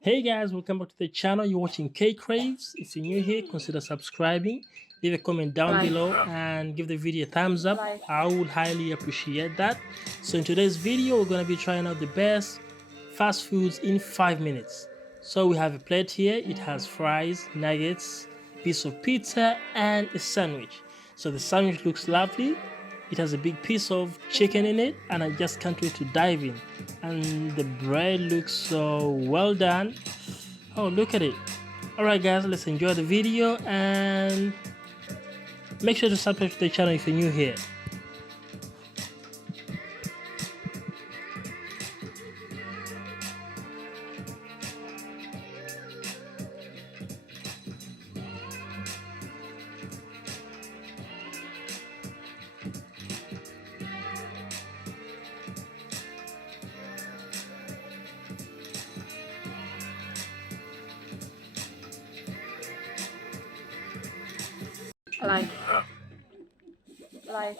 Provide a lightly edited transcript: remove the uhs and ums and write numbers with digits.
Hey guys, welcome back to the channel. You're watching Craves. If you're new here, consider subscribing. Leave a comment down Like, below and give the video a thumbs up. like, I would highly appreciate that. So in today's video, we're going to be trying out the best fast foods in 5 minutes. So we have a plate here. It has fries, nuggets, piece of pizza, and a sandwich. So the sandwich looks lovely. It has a big piece of chicken in it, and I just can't wait to dive in. And the bread looks so well done. Oh, look at it. Alright guys, let's enjoy the video and make sure to subscribe to the channel if you're new here. like, like.